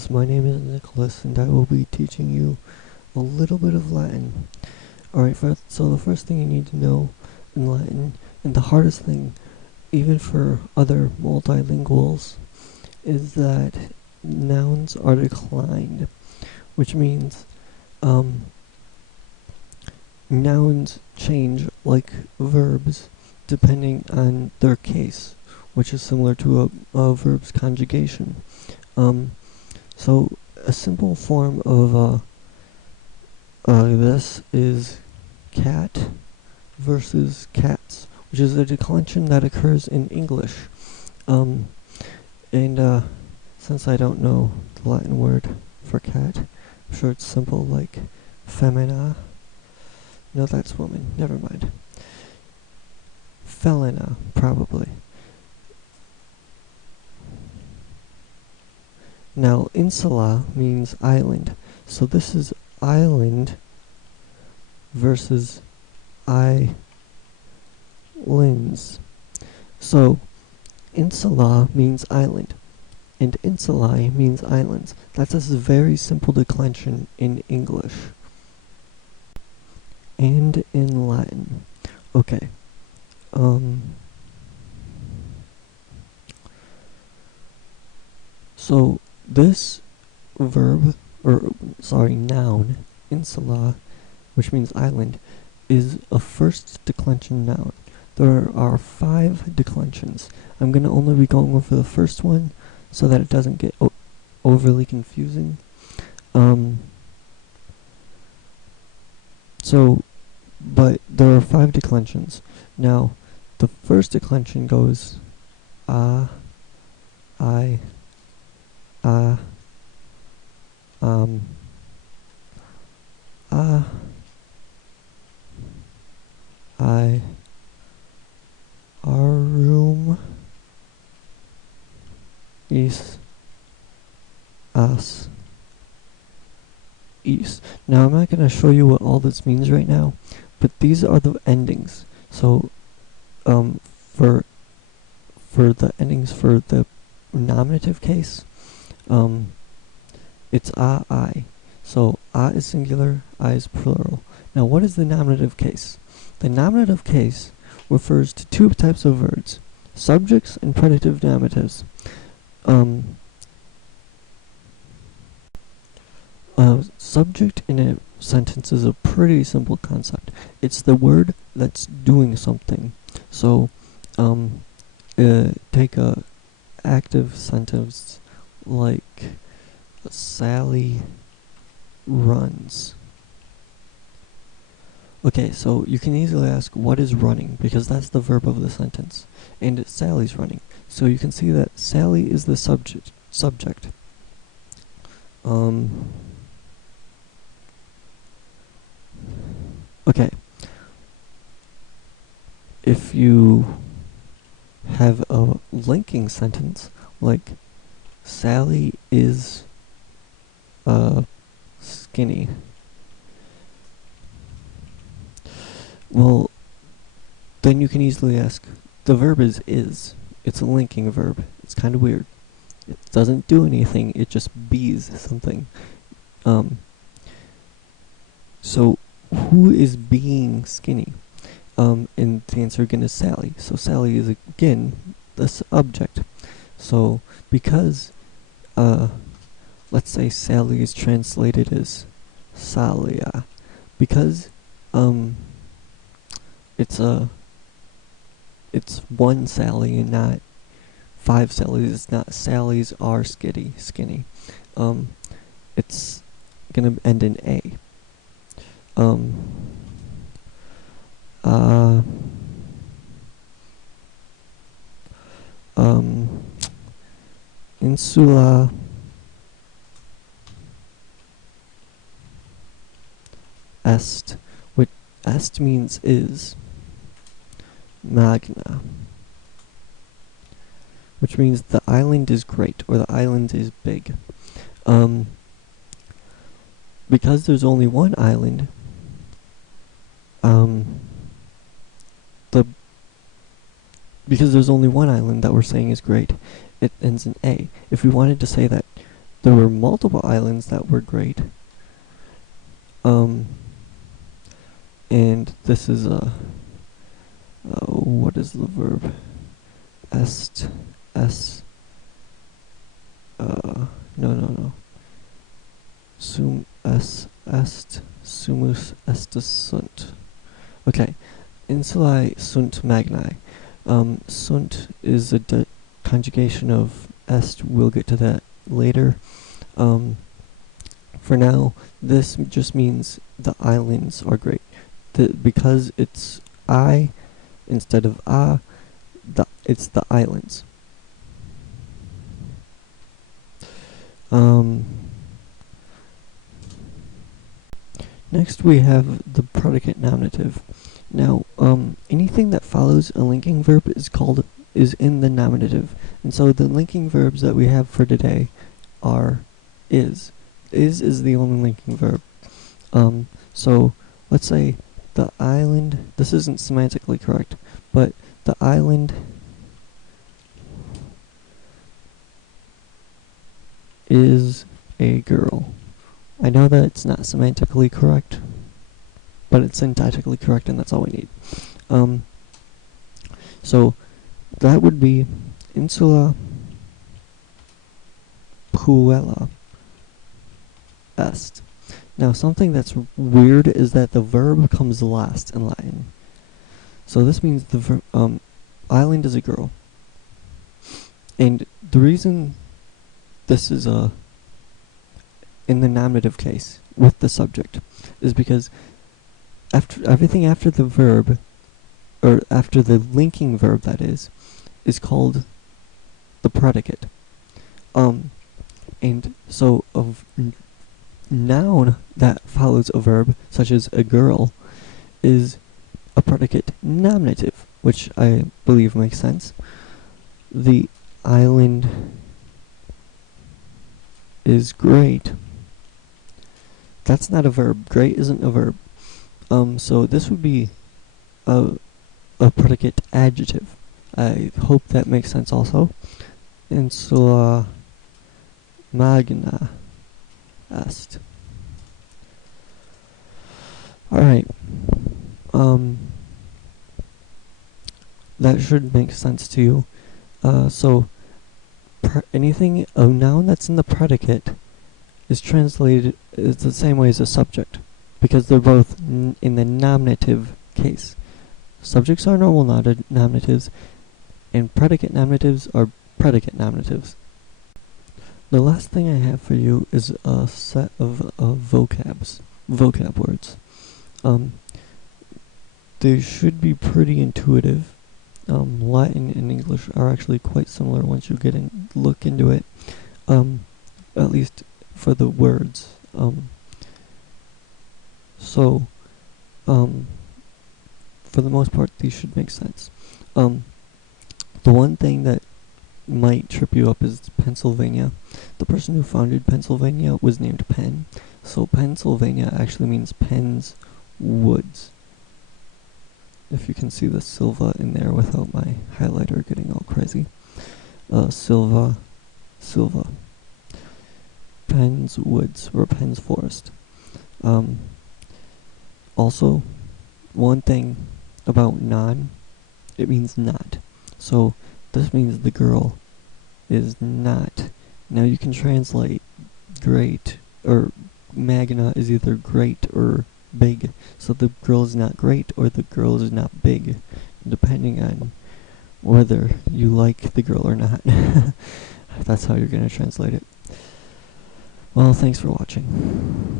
friends, my name is Nicholas and I will be teaching you a little bit of Latin. Alright, so the first thing you need to know in Latin, and the hardest thing, even for other multilinguals, is that nouns are declined, which means nouns change like verbs depending on their case, which is similar to a verb's conjugation. So a simple form of this is cat versus cats, which is a declension that occurs in English. And since I don't know the Latin word for cat, I'm sure it's simple like femina. No, that's woman. Never mind. Felina, probably. Now, insula means island. So this is island versus islands. So, insula means island, and insulae means islands. That's a very simple declension in English. And in Latin. Okay. So, this verb, noun, insula, which means island, is a first declension noun. There are 5 declensions. I'm going to only be going over the first one so that it doesn't get overly confusing. But there are 5 declensions. Now, the first declension goes I, arum, is, as, is. Now I'm not going to show you what all this means right now, but these are the endings. So, for the endings for the nominative case, it's I. So is singular, I is plural. Now what is the nominative case? The nominative case refers to 2 types of verbs, subjects and predicative nominatives. Subject in a sentence is a pretty simple concept. It's the word that's doing something. So, take a active sentence like Sally runs. Okay, so you can easily ask what is running, because that's the verb of the sentence, and Sally's running. So you can see that Sally is the subject. Okay. If you have a linking sentence like Sally is skinny, well, then you can easily ask, the verb is. It's a linking verb. It's kind of weird. It doesn't do anything, it just bees something. So, who is being skinny? And the answer again is Sally. So Sally is again the subject. So because let's say Sally is translated as Salia, because it's one Sally and not 5 Sallys. It's not Sallys are skinny. It's gonna end in A. Insula est, which est means is, magna, which means the island is great, or the island is big. Because there's only one island, because there's only one island that we're saying is great, it ends in A. If we wanted to say that there were multiple islands that were great. And this is what is the verb? Est, no. Sum est, sumus estus sunt. Okay, insulae sunt magnae. Sunt is a conjugation of est. We'll get to that later. For now, this just means the islands are great. Because it's I instead of it's the islands. Next we have the predicate nominative. Now, anything that follows a linking verb is in the nominative, and so the linking verbs that we have for today are is. Is the only linking verb. So let's say the island. This isn't semantically correct, but the island is a girl. I know that it's not semantically correct, but it's syntactically correct, and that's all we need. So that would be insula puella est. Now, something that's weird is that the verb comes last in Latin. So this means the island is a girl. And the reason this is in the nominative case with the subject is because everything after the verb, or after the linking verb that is called the predicate. And so of noun that follows a verb, such as a girl, is a predicate nominative, which I believe makes sense. The island is great. That's not a verb. Great isn't a verb. So this would be a predicate adjective. I hope that makes sense also. Insula magna est. Alright. That should make sense to you. So anything, a noun that's in the predicate is translated the same way as a subject, because they're both in the nominative case. Subjects are normal nominatives, and predicate nominatives are predicate nominatives. The last thing I have for you is a set of vocab words. They should be pretty intuitive. Latin and English are actually quite similar once you look into it, at least for the words. So, for the most part, these should make sense. The one thing that might trip you up is Pennsylvania. The person who founded Pennsylvania was named Penn, so Pennsylvania actually means Penn's woods. If you can see the Silva in there without my highlighter getting all crazy. Silva. Penn's woods, or Penn's forest. Also, one thing about non, it means not. So this means the girl is not. Now you can translate great, or magna is either great or big. So the girl is not great or the girl is not big, depending on whether you like the girl or not. That's how you're going to translate it. Well, thanks for watching.